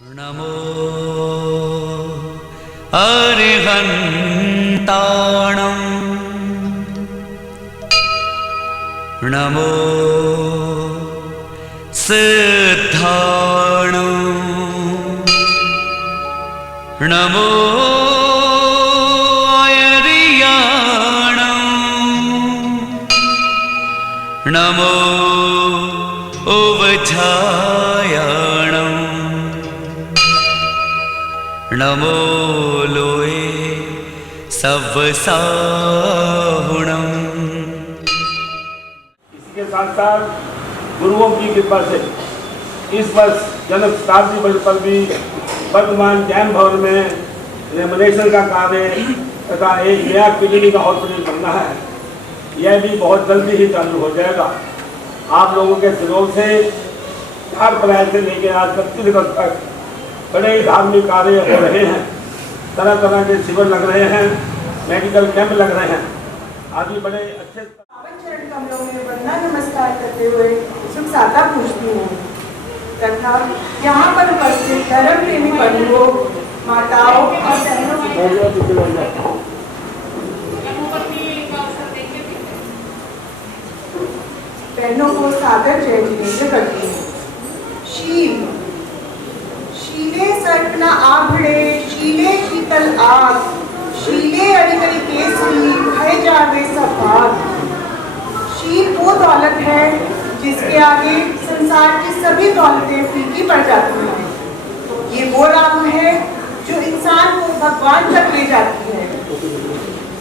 नमो अरिहन्ताणं नमो सिद्धाणं नमो आयर्याणं नमो उवधायाणं नमो लोए सवसाहुणम्। इसी के साथ साथ गुरुओं की कृपा से इस वर्ष जन्म शताब्दी वर्ष पर भी वर्तमान जैन भवन में रेमोनेशन का कार्य तथा एक नया किडनी का हॉस्पिटल बनना है। यह भी बहुत जल्दी ही चालू हो जाएगा। आप लोगों के सहयोग से 4 अप्रैल से लेकर आज 31 अगस्त तक बड़े धार्मिक कार्य हो रहे हैं। तरह तरह के शिविर लग रहे हैं, मेडिकल कैंप लग रहे हैं, आदि बड़े अच्छे चरण कमलों में वंदना नमस्कार करते हुए सुख साता पूछती हूँ तथा यहाँ पर उपस्थित धर्म प्रेमी बंधुओं, माताओं और बहनों को सादर जय जिनेन्द्र करती हूँ। शील शीले सर्प न आभड़े, शीले शीतल आग, शीले अड़िकड़ी केसरी, भय जावे सब भाग। शील वो दौलत है जिसके आगे संसार की सभी दौलतें फीकी पड़ जाती हैं। ये वो राह है जो इंसान को भगवान तक ले जाती है।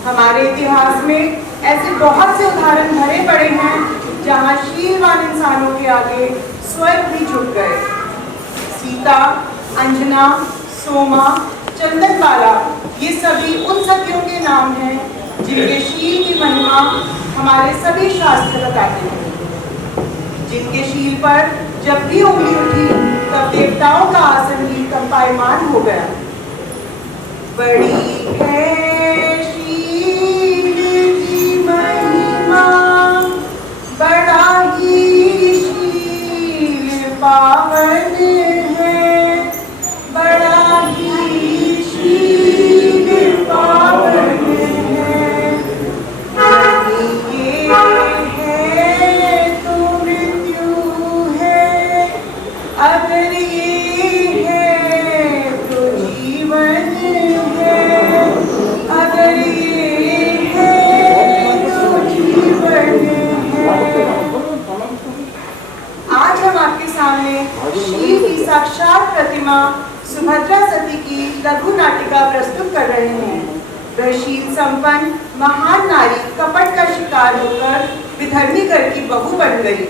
हमारे इतिहास में ऐसे बहुत से उदाहरण भरे पड़े हैं जहाँ शीलवान इंसानों के आगे स्वर्ग भी झुक गए। सीता, अंजना, सोमा, चंदनबाला, ये सभी उन सतियों के नाम हैं जिनके शील की महिमा हमारे सभी शास्त्र बताते हैं। जिनके शील पर जब भी उंगली उठी तब देवताओं का आसन भी कंपायमान हो गया। बड़ी है शील की महिमा, बड़ा ही शील पावन है, बड़ा ही शील पावन है। ये है तो मृत्यु है, अगर ये है तो जीवन है, अगर ये है तो जीवन है। आज हम आपके सामने शील की साक्षात प्रतिमा सुभद्रा सती की लघु नाटिका प्रस्तुत कर रहे हैं। वह शील संपन्न महान नारी कपट का शिकार होकर विधर्मी घर की बहू बन गई।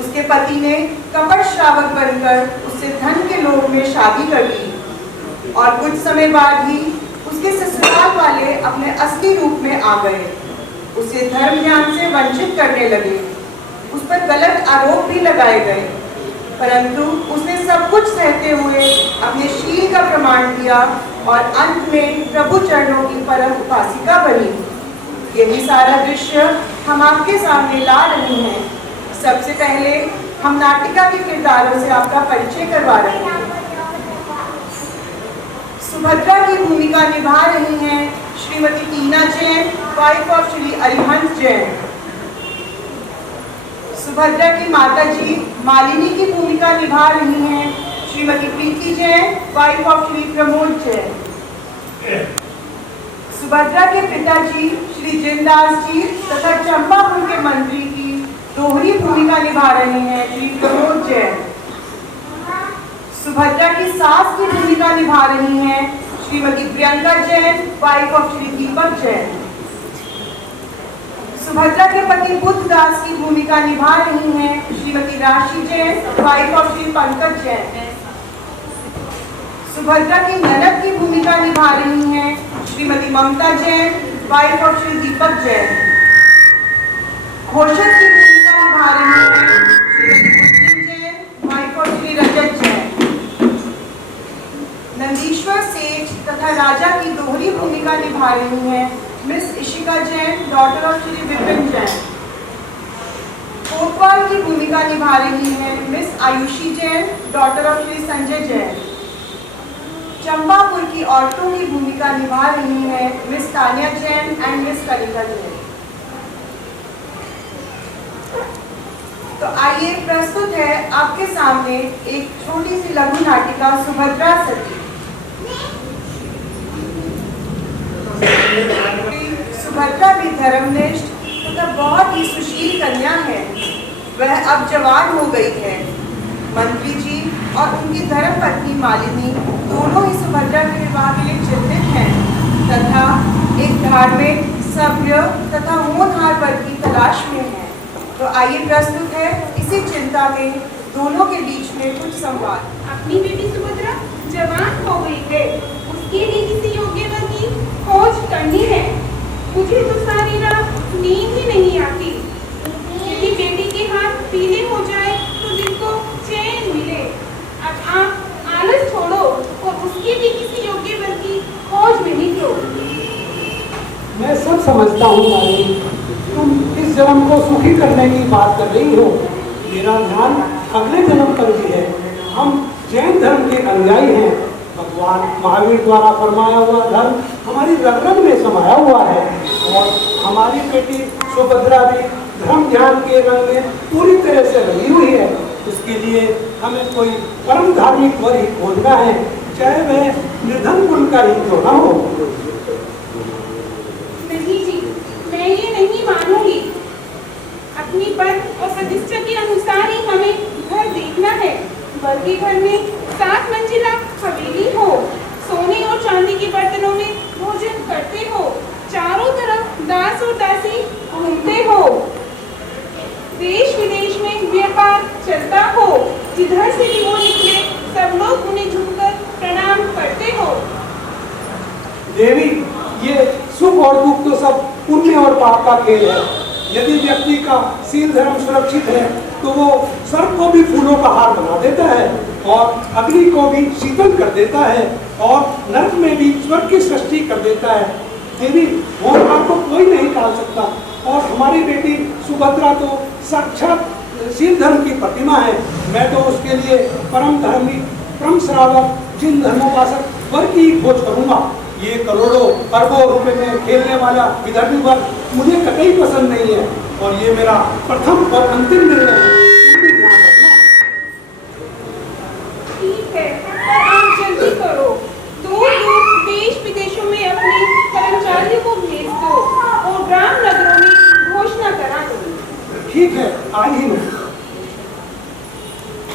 उसके पति ने कपट श्रावक बनकर उससे धन के लोभ में शादी कर दी और कुछ समय बाद ही उसके ससुराल वाले अपने असली रूप में आ गए। उसे धर्म ज्ञान से वंचित करने लगे। उस पर गलत आरोप भी लगाए गए, परंतु उसने सब कुछ सहते हुए अपने शील का प्रमाण दिया और अंत में प्रभु चरणों की परम उपासिका बनी। यही सारा दृश्य हम आपके सामने ला रहे हैं। सबसे पहले हम नाटिका के किरदारों से आपका परिचय करवा रहे हैं। सुभद्रा की भूमिका निभा रही हैं श्रीमती टीना जैन, वाइफ ऑफ श्री अरिहंत जैन। सुभद्रा की माता जी मालिनी की भूमिका निभा रही हैं श्रीमती प्रीति जैन, वाइफ ऑफ श्री प्रमोद जैन। सुभद्रा के पिताजी श्री जिनदास जी तथा चंपापुर के मंत्री की दोहरी भूमिका निभा रहे हैं श्री प्रमोद जैन। सुभद्रा की सास की भूमिका निभा रही हैं श्रीमती प्रियंका जैन, वाइफ ऑफ श्री दीपक जैन। सुभद्रा के पति बुद्धदास की भूमिका निभा रही हैं श्रीमती राशि जैन, वाइफ ऑफ श्री पंकज जैन। सुभद्रा की ननद की भूमिका निभा रही हैं श्रीमती ममता जैन, वाइफ ऑफ श्री दीपक जैन। घोषक की भूमिका निभा रही हैं श्रीमती कुंदन जैन, वाइफ ऑफ श्री रजत जैन। नंदीश्वर सेठ तथा राजा की दोहरी भूमिका निभा रही हैं miss Ishika Jain, daughter of Shri Vipin Jain. कोतवाल की भूमिका निभा रही हैं miss Ayushi Jain, daughter of Shri Sanjay Jain. Champapur की औरतों की भूमिका निभा रही हैं miss Tania Jain and miss Kanika Jain. तो आइए प्रस्तुत है आपके सामने एक छोटी सी लघु नाटिका सुभद्रा सती। सुभद्रा भी धर्मनिष्ठ तथा बहुत ही सुशील कन्या है। वह अब जवान हो गई है। मंत्री जी और उनकी धर्मपत्नी मालिनी दोनों ही सुभद्रा के विवाह के लिए चिंतित हैं तथा एक धार्मिक, सभ्य तथा होनहार वर की तलाश में हैं। तो आइए प्रस्तुत है इसी चिंता में दोनों के बीच में कुछ संवाद। अपनी बेटी सुभद्रा जवान हो गई है, उसके लिए किसी योग्य वर की खोज करनी है। मुझे तो सारी रात नींद ही नहीं आती। यदि बेटी के हाथ पीले हो जाए तो दिल को चैन मिले। अब आप आलस छोड़ो और उसके लिए किसी योग्य वर की खोज में निकलो। मैं सब समझता हूँ मालिनी, तुम इस जन्म को सुखी करने की बात कर रही हो। मेरा ध्यान अगले जन्म पर भी है। हम जैन धर्म के अनुयायी हैं। भगवान महावीर द्वारा फरमाया हुआ धर्म हमारी रग रग में समाया हुआ है और हमारी बेटी सुभद्रा भी धर्म ज्ञान के रंग में पूरी तरह से रंगी हुई है। इसके लिए हमें कोई परम धार्मिक वर ही खोजना है, चाहे वह निर्धन कुल का ही क्यों न हो। नहीं जी, मैं ये नहीं मानूंगी। अपनी पद और प्रतिष्ठा के अनुसार ही हमें घर देखना है। वर के घर में 7 मंजिला हवेली हो, सोने और चांदी के बर्तनों में भोजन करते हो, चारों तरफ दास और दासी घूमते हो, देश विदेश में व्यापार चलता हो, जिधर से भी वो निकले सब लोग उन्हें झुककर प्रणाम करते हो। देवी, ये सुख और दुख तो सब पुण्य और पाप का खेल है। यदि व्यक्ति का शील धर्म सुरक्षित है तो वो सर्प को भी फूलों का हार बना देता है और अग्नि को भी शीतल कर देता है और नर्क में भी स्वर्ग की सृष्टि कर देता है। देवी, होनहार को कोई नहीं टाल सकता और हमारी बेटी सुभद्रा तो साक्षात शील धर्म की प्रतिमा है। मैं तो उसके लिए परम धर्मी, परम श्रावक, जिन धर्मोपासक वर की खोज करूंगा। ये करोड़ों अरबों रुपए में खेलने वाला विदर्भी वर्ग मुझे कतई पसंद नहीं है और ये मेरा प्रथम और अंतिम निर्णय है। तुम भी ध्यान रखना। ठीक है, और आप जल्दी करो। दूर दूर देश विदेशों में अपने कर्मचारियों को भेज दो और ग्राम नगरों में घोषणा करा दो। ठीक है, आई ही मैं।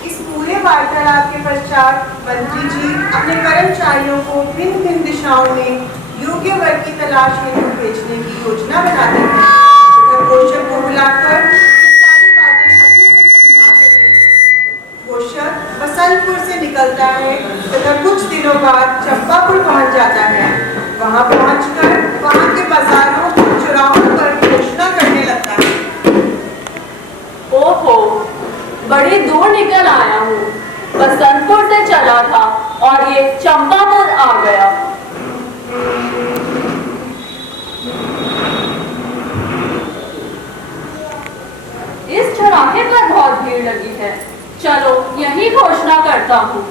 इस पूरे वार्तालाप के पश्चात मंत्री जी अपने कर्मचारियों को भिन्न भिन्न दिशाओं में योग्य वर की तलाश में भेजने की योजना बनाते हैं तथा घोषक को बुलाकर सारी बातें अच्छे से समझा देते हैं। घोषक बसंतपुर से निकलता है तथा कुछ दिनों बाद चंपापुर पहुंच जाता है। वहां पहुंचकर वहां के बाजारों चौराहों पर घोषणा करने लगता है। ओहो, बड़ी दूर निकल आया हूँ। बसंतपुर से चला था और ये चंपापुर आ गया। इस चौराहे पर बहुत भीड़ लगी है। चलो यही घोषणा करता हूँ।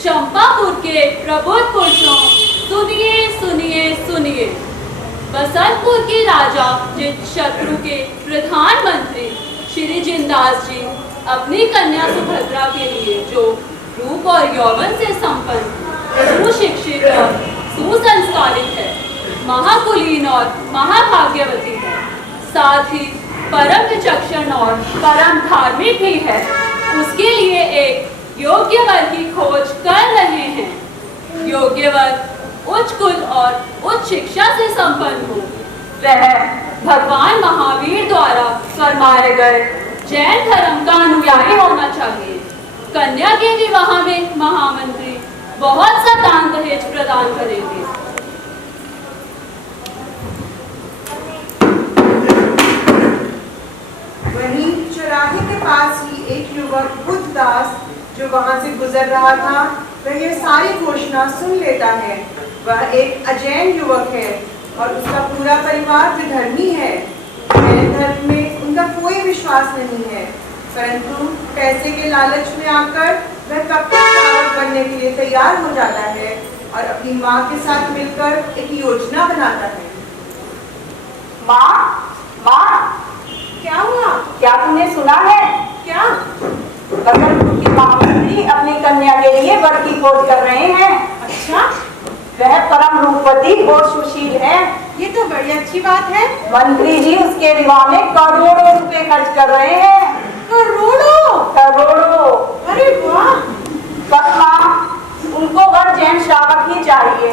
चंपापुर के प्रबुद्ध पुरुषों, सुनिए सुनिए सुनिए। बसंतपुर के राजा जित शत्रु के प्रधानमंत्री श्री जिनदास जी अपनी कन्या सुभद्रा के लिए जो रूप और यौवन से संपन्न, सुशिक्षित और सुसंस्कारित है, महाकुलीन और महाभाग्यवती है, साथ ही परम विचक्षण और परम धार्मिक भी है, उसके लिए एक योग्य वर की खोज कर रहे हैं। योग्य वर उच्च कुल और उच्च शिक्षा से संपन्न हो, वह भगवान महावीर द्वारा फरमाए गए जैन धर्म का अनुयायी होना चाहिए। कन्या के विवाह में महामंत्री बहुत सा दान दहेज प्रदान करेंगे। वहीं चौराहे के पास ही एक युवक बुद्धदास जो वहां से गुजर रहा था, वह यह सारी घोषणा सुन लेता है। वह एक अजैन युवक है और उसका पूरा परिवार विधर्मी है। जैन धर्म में उनका कोई विश्वास नहीं है, परंतु पैसे के लालच में आकर वह कपट श्रावक बनने के लिए तैयार हो जाता है और अपनी माँ के साथ मिलकर एक योजना बनाता है। माँ, माँ, क्या हुआ? क्या तुमने सुना है? क्या? बगलपुर के महामंत्री अपनी कन्या के लिए वर की खोज कर रहे हैं। अच्छा, वह परम रूपवती और सुशील है। ये तो बड़ी अच्छी बात है। मंत्री जी उसके विवाह में करोड़ों रुपए खर्च कर रहे हैं। करोड़ों? करोड़ों। अरे वाह! पर माँ, उनको वर जैन श्रावक ही चाहिए।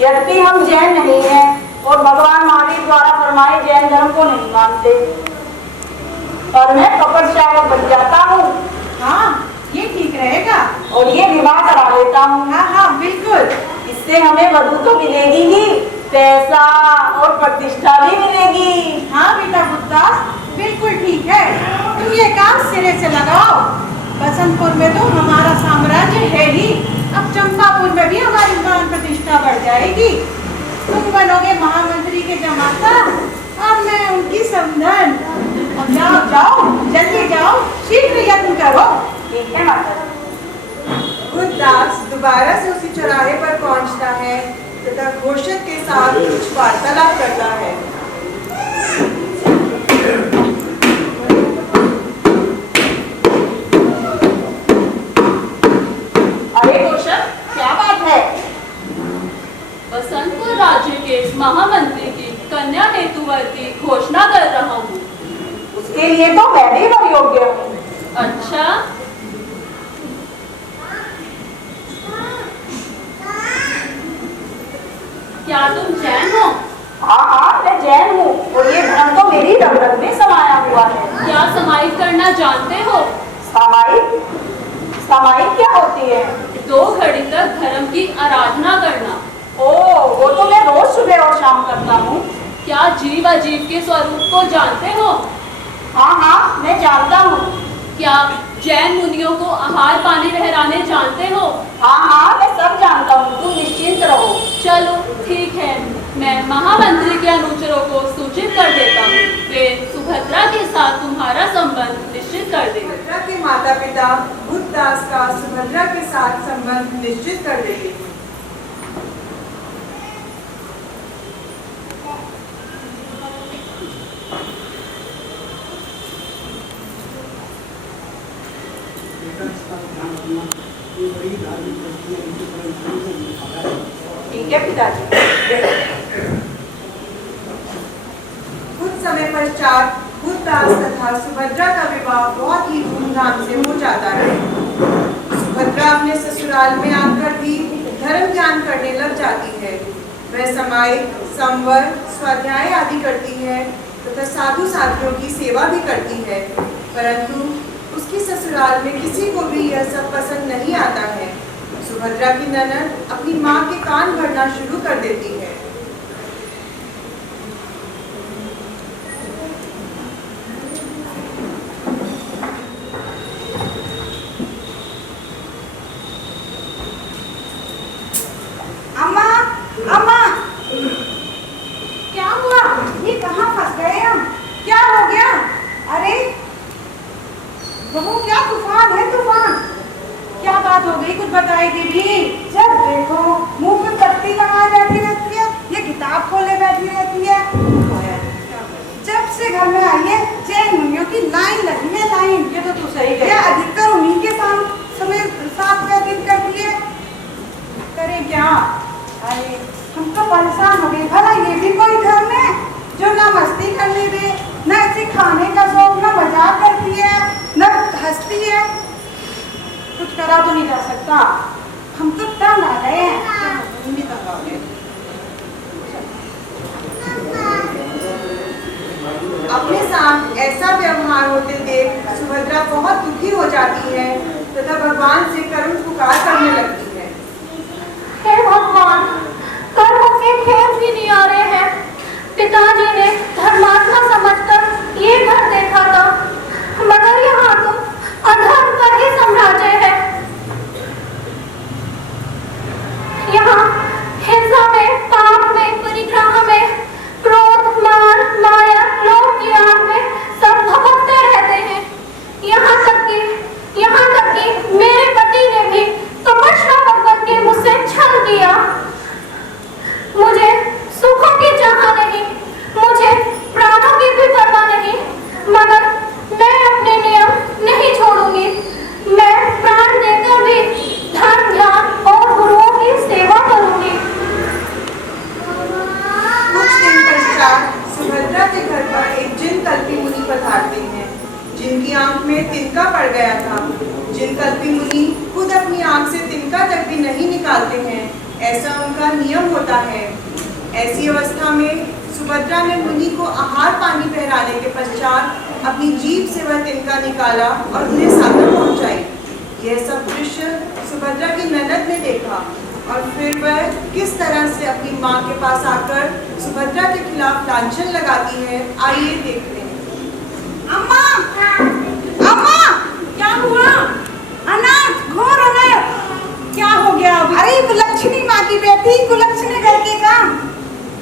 यद्यपि हम जैन नहीं हैं और भगवान महावीर द्वारा फरमाए जैन धर्म को नहीं मानते, और मैं कपट श्रावक बन जाता हूँ। हाँ, ये ठीक रहेगा। और ये विवाह करा लेता हूँ। हाँ हाँ, बिल्कुल। इससे हमें वधू तो मिलेगी ही, पैसा और प्रतिष्ठा भी मिलेगी। हाँ बेटा बुद्धास, बिल्कुल ठीक है। तुम ये काम सिरे से लगाओ। बसंतपुर में तो हमारा साम्राज्य है ही, अब चंपापुर में भी हमारी मान प्रतिष्ठा बढ़ जाएगी। तुम बनोगे महामंत्री के जमाता और मैं उनकी समधन। अब जाओ जाओ, जल्दी जाओ, शीघ्र यत्न करो। ठीक है माता। बुद्धदास दोबारा से उसी चौराहे पर पहुंचता है तथा घोषक के साथ कुछ वार्तालाप करता है। अरे घोषक, क्या बात है? बसंतपुर राज्य के महामंत्री की कन्या हेतु वर की घोषणा कर रहा हूँ। उसके लिए तो मैं भी वर योग्य हूँ। अच्छा, क्या तुम जैन हो? हाँ हाँ, मैं जैन हूँ और ये धर्म तो मेरी रग रग में समाया हुआ है। क्या समाहित करना जानते हो? सामायिक? सामायिक क्या होती है? 2 घड़ी तक धर्म की आराधना करना। ओ, वो तो मैं रोज सुबह और शाम करता हूँ। क्या जीव अजीव के स्वरूप को जानते हो? हाँ हाँ, मैं जानता हूँ। क्या जैन मुनियों को आहार पानी ठहराने जानते हो? हाँ हाँ, मैं सब जानता हूँ, तुम निश्चिंत रहो। चलो ठीक है, मैं महामंत्री के अनुचरों को सूचित कर देता हूँ। वे सुभद्रा के साथ तुम्हारा संबंध निश्चित कर देंगे। सुभद्रा के माता पिता बुद्धदास का सुभद्रा के साथ संबंध निश्चित कर देंगे। ठीक है पिताजी। कुछ समय पश्चात बुद्धदास तथा सुभद्रा का विवाह बहुत ही धूमधाम से हो जाता है। सुभद्रा अपने ससुराल में आकर भी धर्म ज्ञान करने लग जाती है। वह समाई, संवर, स्वाध्याय आदि करती है तथा साधु साधियों की सेवा भी करती है, परंतु उसकी ससुराल में किसी को भी यह सब पसंद नहीं आता है। सुभद्रा की ननद अपनी माँ के कान भरना शुरू कर देती है। अम्मा, अम्मा, क्या हुआ? ये कहाँ फंस गए हम? क्या हो गया? अरे बहू, क्या तूफान है, तूफान! क्या बात हो गई, कुछ बताई दीदी? जब देखो मुंह पे पट्टी लगाए बैठी रहती है, ये किताब खोले बैठी रहती है। जब से घर में आई है, जैन मुनियों की लाइन लगी है, लाइन। ये तो तू सही क्या कह। अधिकतर उन्हीं के साथ व्यतीत करती है। करें क्या? अरे हम तो परेशान हो गए। भला ये भी कोई धर्म है जो ना मस्ती करने दे, न इसे खाने का शौक, न मजाक करती है, न हंसती है। कुछ करा तो नहीं जा सकता। हम तो तंग आ गए हैं। हम भी तंग आ गए। अपने साथ ऐसा व्यवहार होते देख सुभद्रा बहुत दुखी हो जाती है तथा भगवान से करुण पुकार करने लगती है। हे भगवान, कर्म के खेल भी नहीं आ रहे हैं। पिताजी ने धर्मात्मा समझकर ये घर देखा था, मगर यहाँ तो अधर्म का ही साम्राज्य है। यहाँ आंख में तिनका पड़ गया था। जिन कल्पी मुनि खुद अपनी आंख से तिनका तक भी नहीं निकालते हैं, ऐसा उनका नियम होता है। ऐसी अवस्था में सुभद्रा ने मुनि को आहार पानी पहराने के पश्चात अपनी जीभ से वह तिनका निकाला और उन्हें सागर पहुंचाई। यह सब दृश्य सुभद्रा की ननद ने देखा और फिर वह किस तरह से अपनी माँ के पास आकर सुभद्रा के खिलाफ लांछन लगाती है, आइए देखते हैं। अम्मा, अम्मा, क्या हुआ? अनाथ, घोर अनाथ। क्या हो गया? अरे कुलक्षणी माँ की बेटी, कुलक्षणी घर के काम।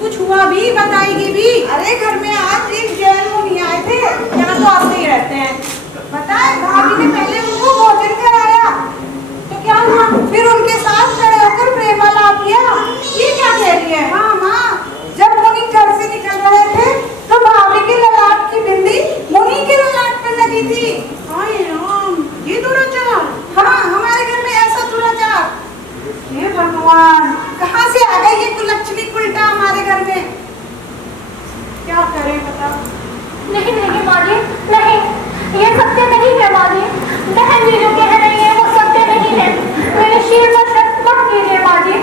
कुछ हुआ भी, बताएगी भी? अरे घर में आज एक जैन मुनि आए थे, यहाँ तो आते ही रहते हैं। बताए, भाभी ने पहले उनको भोजन कराया, तो क्या हुआ? फिर उनके साथ खड़े होकर प्रेमालाप किया। ये क्या कह रही है? हाँ माँ, जब मुनि घर से निकल रहे थे तो भाभी की ललाट की बिंदी मुनि के ललाट पे लगी थी। हाय राम, ये दुराचार! हाँ, हमारे घर में ऐसा दुराचार। हे भगवान, कहाँ से आ गई ये कुलक्षणी उल्टा हमारे घर में? क्या करें बता? नहीं नहीं माँ जी, नहीं, ये सत्य नहीं है माँ जी। बहन जी जो कह रही है वो सत्य नहीं है। मेरे शीर पर शक मत कीजिए माँ जी,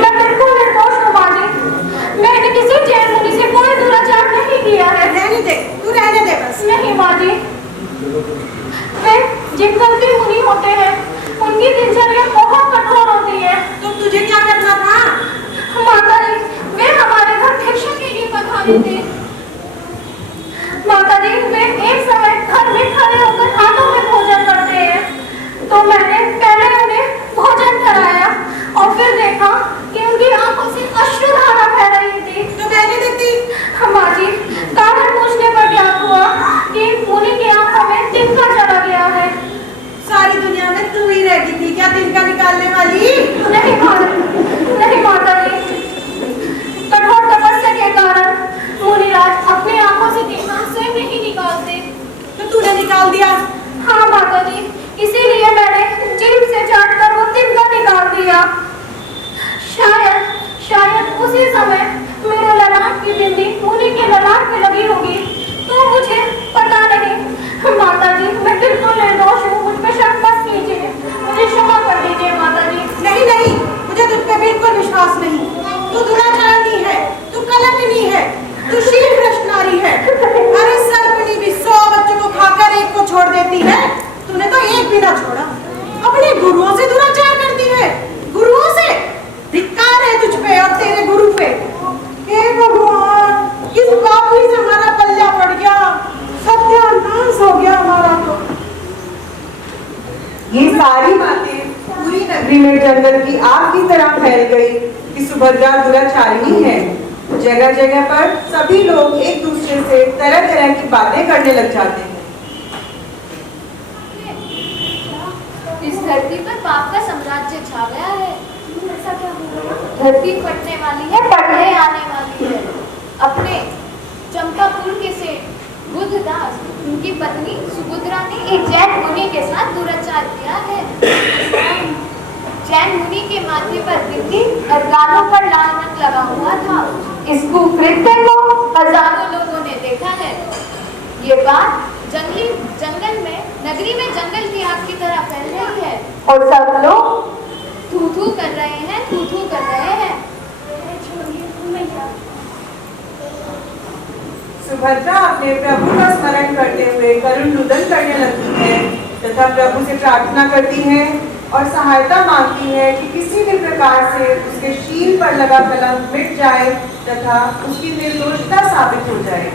मैं बिल्कुल निर्दोष हूँ माँ जी। मैंने किसी जैन मुनि से कोई दुराचार नहीं किया है। रहने दे, तू रहने दे बस। नहीं माँ जी, वे जिन कल्पी मुनि होते हैं उनकी दिनचर्या बहुत कठोर होती है। तो तुझे क्या करना था? माता जी, वे हमारे घर भिक्षा के लिए पधारे थे। माता जी, वे एक समय घर में खड़े होकर हाथों में भोजन करते हैं, तो मैंने पहले उन्हें भोजन कराया और फिर देखा कि उनकी आंखों से अश्रुधारा बह रही थी। तो मैंने देखती। माँ जी, कारण पूछने पर ज्ञात हुआ कि मुनि की आंखों में तिनका चला गया है। सारी दुनिया में तू ही रह गई थी क्या तिनका निकालने वाली? नहीं माता जी, कठोर तपस्या के कारण मुनिराज अपनी आंखों से तिनका स्वयं नहीं निकालते। तो तूने निकाल दिया? हाँ माता जी, इसीलिए मैंने जीभ से चाटकर वो तिनका निकाल दिया। शायद उसी समय मेरे ललाट की बिंदी मुनि के ललाट में लगी होगी, तो मुझे पता नहीं। माता जी, मैं बिल्कुल निर्दोष हूँ, मुझ पे शक मत कीजिए, मुझे क्षमा कर दीजिए माता जी। नहीं नहीं, मुझे तुझ पे बिल्कुल विश्वास नहीं। तू दुराचारनी है, तू कलंकनी है, तू शील भ्रष्ट नारी है। अरे सर्पनी भी 100 बच्चों को खाकर एक को छोड़ देती है, तूने तो एक भी ना छोड़ा। अपने गुरुओं से दुराचार करती है, गुरुओं से। धिक्कार है तुझ पे और तेरे गुरु पे। हे भगवान, किस बाबू से हमारा पल्ला पड़ गया, सत्यानाश हो गया हमारा। तो ये सारी बातें पूरी नगरी में जंगल की आग की तरह फैल गई कि सुभद्रा दुराचारिणी है। जगह जगह पर सभी लोग एक दूसरे से तरह तरह की बातें करने लग जाते हैं। इस धरती पर पाप का साम्राज्य छा गया है। ऐसा क्या हुआ? धरती फटने वाली है, पढ़ने आने वाली है। अपने चंपापुर के सेठ बुद्धदास, उनकी पत्नी सुभद्रा ने एक जैन मुनि के साथ दुराचार किया है। जैन मुनि के माथे पर बिंदी और गालों पर लाल रंग लगा हुआ था। इस कुकृत्य को हजारों लोगों ने देखा है। ये बात जंगल में, नगरी में जंगल की आग की तरह फैल रही है और सब लोग थू थू कर रहे हैं, थू थू कर रहे हैं। सुभद्रा अपने प्रभु का स्मरण करते हुए करुण रुदन करने लगती है तथा प्रभु से प्रार्थना करती है और सहायता मांगती है कि किसी भी प्रकार से उसके शील पर लगा कलंक मिट जाए तथा उसकी निर्दोषता साबित हो जाए।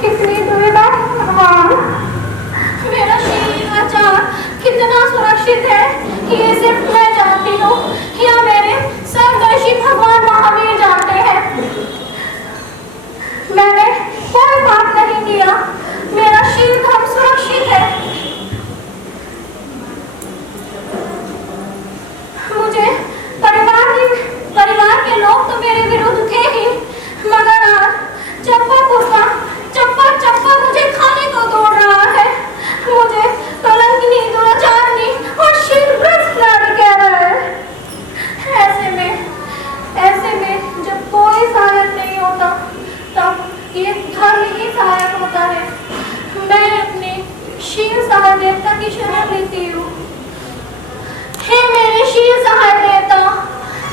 कितनी दुविधा। हाँ, मेरा शीलाचार कितना सुरक्षित है ये सिर्फ मैं जानती हूँ या मेरे सर्वदर्शी भगवान महावीर जानते हैं। मैंने कोई पाप नहीं किया, मेरा शील धर्म सुरक्षित है। मुझे परिवार के लोग तो मेरे विरुद्ध थे ही, मगर आज चंपापुर का चंपा मुझे खाने को दौड़ रहा है। मुझे कलंकिनी, दुराचारनी और शीलभ्रष्ट नारी कह रहा है। ऐसे में जब कोई सहायक नहीं होता तब ये धर्म ही सहायक होता है। मैं अपने शील सहाय देवता की शरण लेती हूँ। हे मेरे शील सहाय देवता,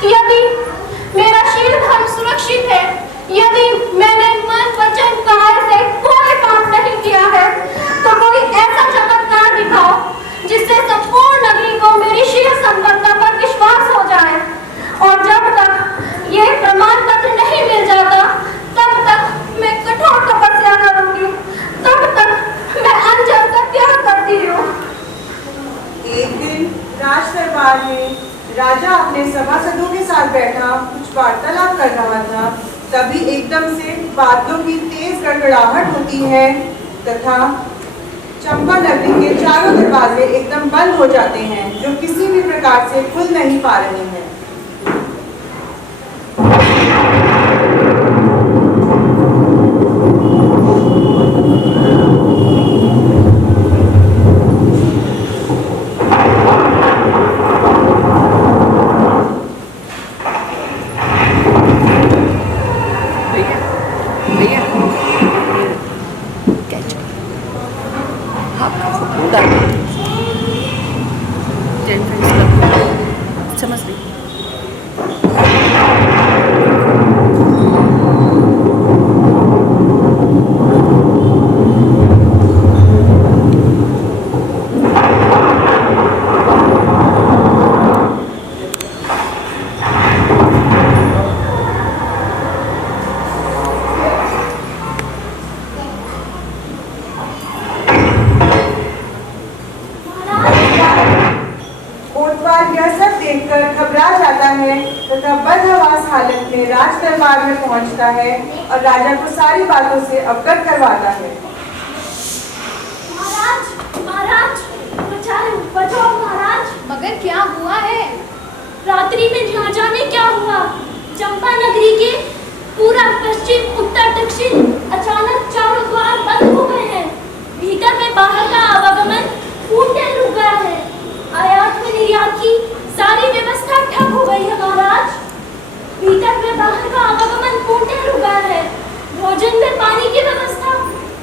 यदि मेरा शील धर्म सुरक्षित है, यदि मैंने मन वचन काया से कोई पाप नहीं किया है, तो कोई ऐसा चमत्कार दिखाओ जिससे संपूर्ण नगरी को मेरी शील संपन्नता पर विश्वास हो जाए। और जब तक ये प्रमाण पत्र नहीं मिल जाता, तब तक मैं कठोर तपस्या करूंगी, तब तक मैं अन्न जल का त्याग करती हूँ। एक दिन राज दरबार में राजा अपने सभासदों के साथ बैठा कुछ वार्तालाप कर रहा था। तभी एकदम से बादलों की तेज गड़गड़ाहट होती है तथा चंपा नगरी के चारों दरवाजे एकदम बंद हो जाते हैं, जो किसी भी प्रकार से खुल नहीं पा रहे हैं। है और राजा को सारी बातों से अवगत करवाता है। महाराज, महाराज, बचाओ महाराज। मगर क्या हुआ है? रात्रि में न जाने क्या हुआ, चंपा नगरी के पूरब, पश्चिम, उत्तर, दक्षिण अचानक चारों द्वार बंद हो गए हैं। भीतर में बाहर का आवागमन पूर्ण रुक गया है। आयात में निर्यात की सारी व्यवस्था ठप हो गई है महाराज। भीतर में बाहर का आवागमन पूर्ण रुक गया है। भोजन में पानी की व्यवस्था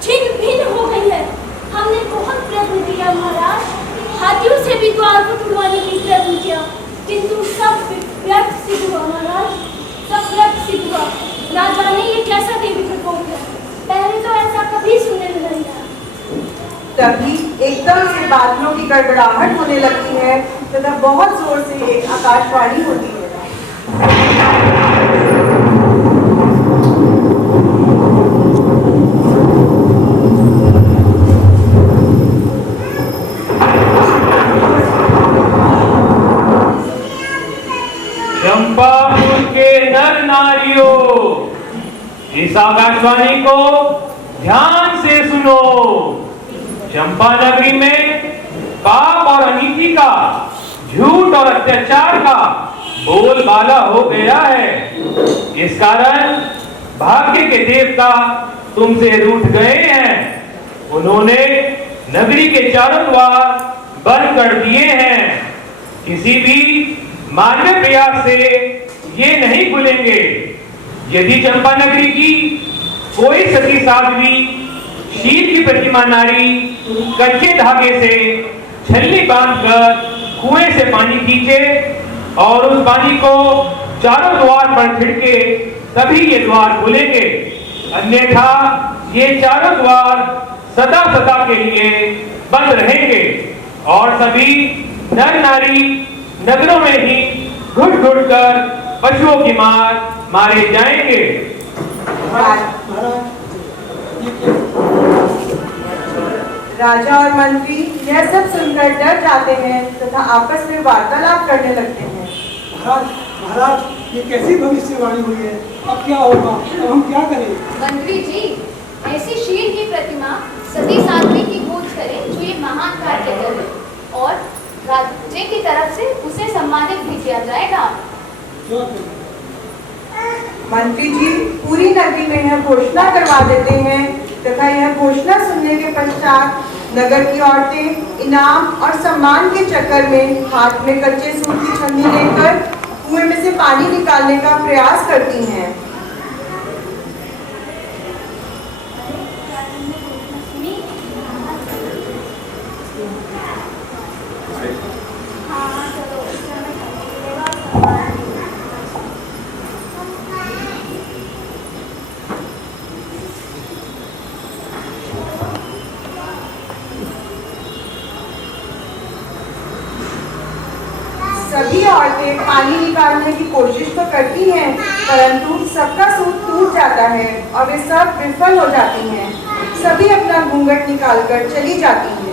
छिन्न भिन्न हो गई है। हमने बहुत प्रयत्न किया महाराज, हाथियों से भी द्वार को तुड़वाने की प्रयत्न किया, किंतु सब व्यर्थ सिद्ध हुआ महाराज, सब व्यर्थ सिद्ध हुआ। ना जाने ये कैसा देवी प्रकोप है, पहले तो ऐसा कभी सुनने में नहीं आया। तभी एकदम से बादलों की गड़गड़ाहट होने लगती है तथा बहुत जोर से एक आकाशवाणी होती है। चंपापुर के नर नारियों, इस आकाशवाणी को ध्यान से सुनो। चंपा नगरी में पाप और अनीति का, झूठ और अत्याचार का बोलबाला हो गया है। इस कारण भाग्य के देवता तुमसे रूठ गए हैं। उन्होंने नगरी के चारों द्वार बंद कर दिए हैं। किसी भी मानव प्रयास से ये नहीं खुलेंगे। यदि चंपा नगरी की कोई सती साध्वी, शील की प्रतिमा नारी कच्चे धागे से छल्ली बांधकर कुएं से पानी खींचे और उस पानी को चारों द्वार पर छिड़के, तभी ये द्वार खुलेंगे। अन्यथा ये चारों द्वार सदा सदा के लिए बंद रहेंगे और सभी नर नारी नगरों में ही घुट घुट कर पशुओं की मारे जाएंगे। राजा और मंत्री यह सब सुनकर डर जाते हैं तथा आपस में वार्तालाप करने लगते हैं। महाराज, ये कैसी भविष्यवाणी हुई है? अब क्या होगा? अब हम क्या करें? मंत्री जी, ऐसी शील की प्रतिमा सती साध्वी की खोज करें जो ये महान कार्य करे, और राज्य की तरफ से उसे सम्मानित भी किया जाएगा। मंत्री जी पूरी नगरी में यह घोषणा करवा देते हैं तथा यह घोषणा सुनने के पश्चात नगर की औरतें इनाम और सम्मान के चक्कर में हाथ में कच्चे सूत की छन्नी लेकर कुएं में से पानी निकालने का प्रयास करती हैं। हाँ चलो इसमें हमें करने मिलेगा और सभी औरतें पानी निकालने की कोशिश तो करती हैं, परंतु सबका सूत टूट जाता है और वे सब विफल हो जाती हैं। सभी अपना घूंघट निकालकर चली जाती हैं।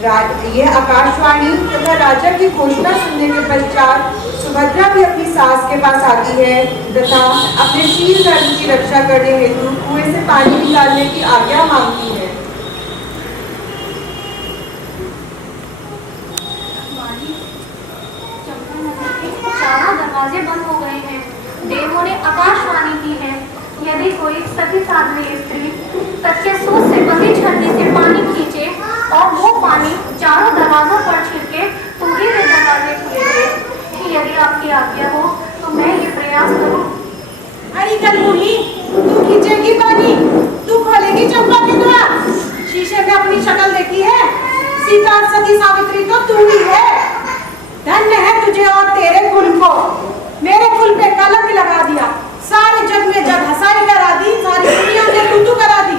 यह आकाशवाणी तथा राजा की घोषणा सुनने के पश्चात सुभद्रा भी अपनी सास के पास आती है तथा अपने शील धर्म की रक्षा करने हेतु कुएं से पानी निकालने की आज्ञा मांगती है। चारों दरवाजे बंद हो गए हैं। देवों ने आकाशवाणी की है, यदि कोई सती साध्वी स्त्री कच्चे सूत से बंधी छन्नी से पानी खींचे और वो पानी चारों दरवाजों पर छिड़के तो ही वे दरवाजे खुलेंगे। यदि आपकी आज्ञा हो तो मैं ये प्रयास करूं। अरे कलमुही, तू खींचेगी पानी, तू खोलेगी चंपा के द्वार। शीशे में अपनी शक्ल देखी है? सीता सती सावित्री तो तू ही है। धन्य है तुझे और तेरे कुल को। मेरे कुल पे कलंक लगा दिया, सारे जग में जग हंसाई करा दी, सारी दुनिया में टूटू करा दी।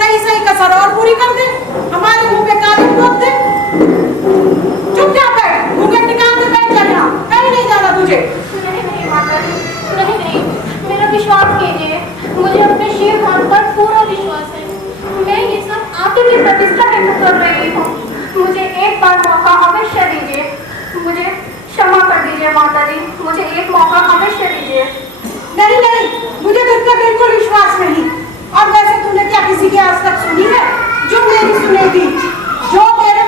रही सही कसर और पूरी कर दे, हमारे मुंह पे कालिक ठोक दे। चुपचाप बैठ, घूंघट निकाल के बैठ जा यहाँ, कहीं नहीं जाना तुझे। नहीं माता जी, नहीं, मेरा विश्वास कीजिए, मुझे अपने शिव धर्म पर पूरा विश्वास है। मैं ये सब आपकी की प्रतिष्ठा हेतु कर रही हूँ। मुझे एक बार मौका अवश्य दीजिए, मुझे क्षमा कर दीजिए माता जी, मुझे एक मौका अवश्य दीजिए। नहीं, मुझे तुझ पर बिल्कुल विश्वास नहीं। और वैसे तूने क्या किसी की आज तक सुनी है जो मेरी सुनेगी? जो तेरे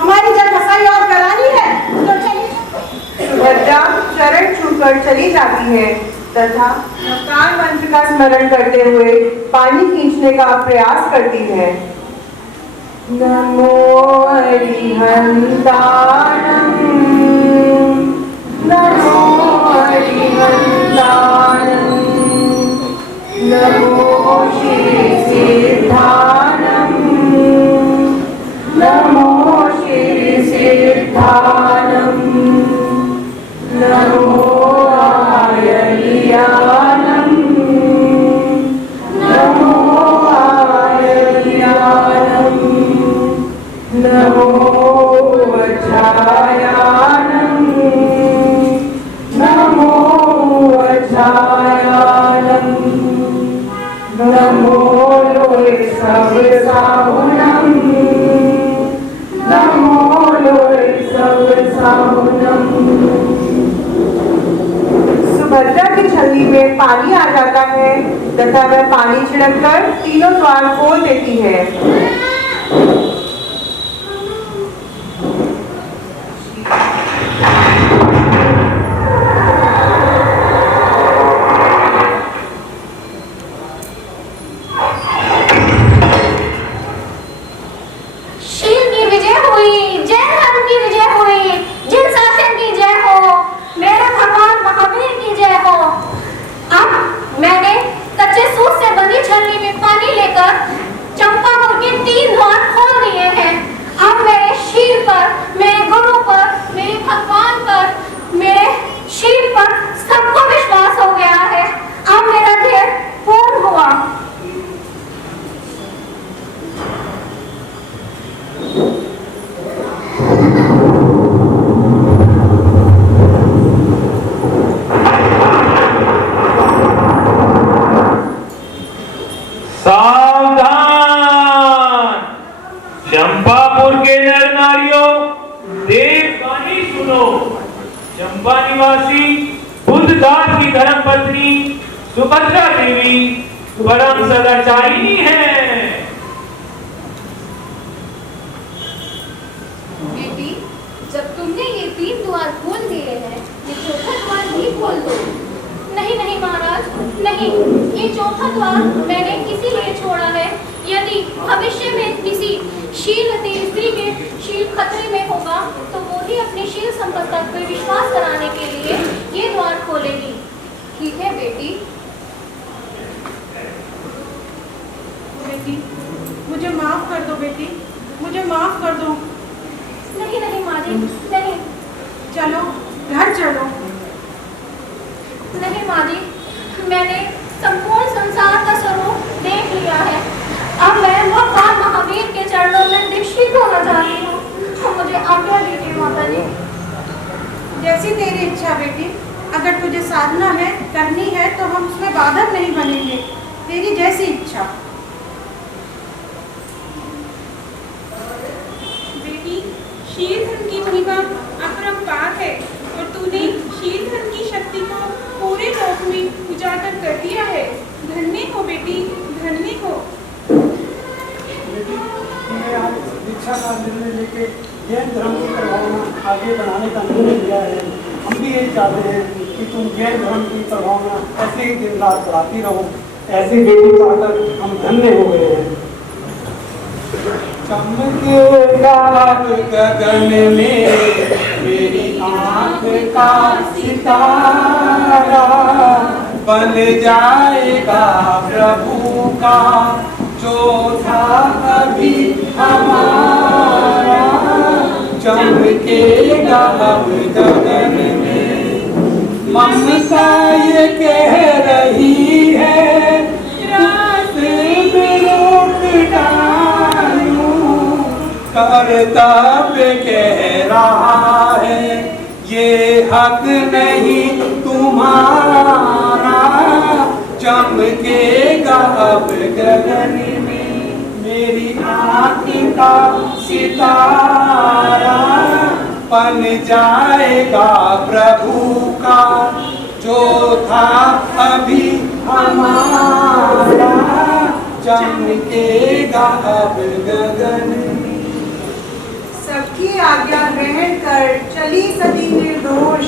हमारी जग हंसाई और करानी है तो चलिए। सुभद्रा चरण छूकर चली जाती है तथा नवकार मंत्र का स्मरण करते हुए पानी खींचने का प्रयास करती है। नमो अरिहंताणं, नमो अरिहंताणं, नमो श्रीसिद्धाणं, नमो श्रीसिद्धाणं, नमो आयर्याणं, नमो आयर्याणं, नमो वज्रायाणं, नमो वज्रायाणं, नमो लोहे सवसाहुणं, नमो लोहे सवसाहुणं। सुभद्रा की छलनी में पानी आ जाता है तथा वह पानी छिड़ककर तीनों द्वार खोल देती है। चंपापुर के नर नारियों, देव वाणी सुनो। चंपा निवासी बुद्धदास की धर्म पत्नी सुभद्रा देवी परम सदाचारिणी है। बेटी, जब तुमने ये 3 द्वार खोल दिए हैं, ये चौथा द्वार भी खोल दो। नहीं महाराज, नहीं, ये चौथा द्वार मैंने इसीलिए छोड़ा है, यदि भविष्य में किसी शीलवती स्त्री के शील खतरे में होगा तो वो ही अपनी शील संपत्ति पर विश्वास कराने के लिए ये द्वार खोलेगी। ठीक है बेटी। बेटी, मुझे जैसी तेरी इच्छा बेटी। अगर तुझे साधना है, करनी है, तो हम उसमें बाधक नहीं बनेंगे। तेरी जैसी इच्छा। बेटी, शील धन की महिमा अपरंपार है और तूने शील धन की शक्ति को पूरे लोक में उजागर कर दिया है। धन्य हो बेटी, धन्य हो। बेटी, मैं आज दीक्षा का निर्णय लेके जैन धर्म की प्रभावना आगे बढ़ाने का निर्णय लिया है। हम भी यही चाहते हैं कि तुम जैन धर्म की प्रभावना ऐसे ही दिन रात बढ़ाती रहो। ऐसी बेटी पाकर हम धन्य हो गए हैं। चमकेगा गगन में मेरी आँख का सितारा, बन जाएगा प्रभु का जो था अभी हमारा। चमकेगा अब गगन में, ममता ये कह रही है रास्ते में रोक डालूं, कर्तव्य कह रहा है ये हक नहीं तुम्हारा। चमकेगा अब गगन में मेरी आँख का सितारा, बन जाएगा प्रभु का जो था अभी हमारा। चमकेगा अब गगन में। सबकी आज्ञा ग्रहण कर चली सदी निर्दोष,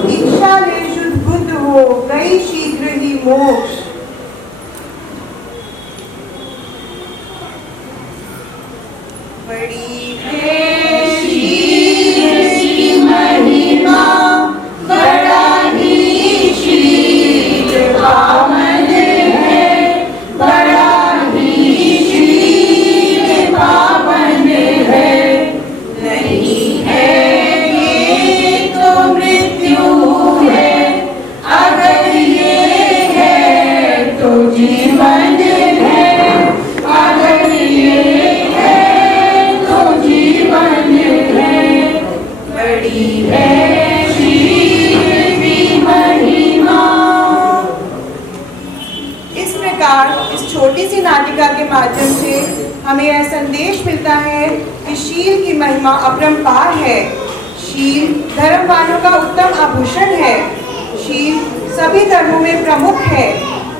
दीक्षा ले शुद्ध बुद्ध हो गई शीघ्र ही मोक्ष। बड़ी है शील की महिमा, बड़ा ही शील पावन है, बड़ा ही शील पावन है। नहीं है ये तो मृत्यु है, अगर ये है तो जीवन है, अगर ये है तो जीवन है। बड़ी है शील की महिमा। इस प्रकार इस छोटी सी नाटिका के माध्यम से हमें यह संदेश मिलता है कि शील की महिमा अपरंपार है। शील धर्म वालों का उत्तम आभूषण है। शील सभी धर्मों में प्रमुख है।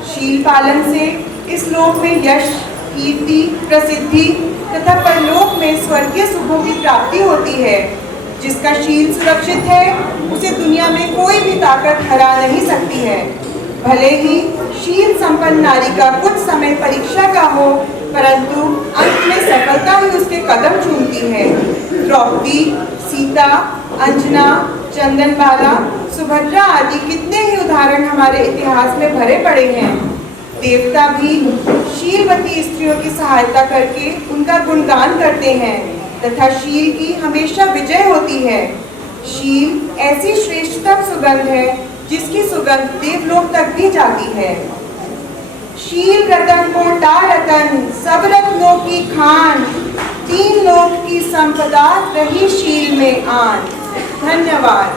शील पालन से इस लोक में यश, कीर्ति, प्रसिद्धि तथा परलोक में स्वर्गीय सुखों की प्राप्ति होती है। जिसका शील सुरक्षित है उसे दुनिया में कोई भी ताकत हरा नहीं सकती है। भले ही शील संपन्न नारी का कुछ समय परीक्षा का हो, परंतु अंत में सफलता ही उसके कदम चूमती है। द्रौपदी, सीता, अंजना, चंदनबाला, सुभद्रा आदि कितने ही उदाहरण हमारे इतिहास में भरे पड़े हैं। देवता भी शीलवती स्त्रियों की सहायता करके उनका गुणगान करते हैं तथा शील की हमेशा विजय होती है। शील ऐसी श्रेष्ठतम सुगंध है जिसकी सुगंध देवलोक तक भी जाती है। शील रतन कोटा रतन, सब रत्नों की खान, तीन लोक की संपदा रही शील में आन। धन्यवाद।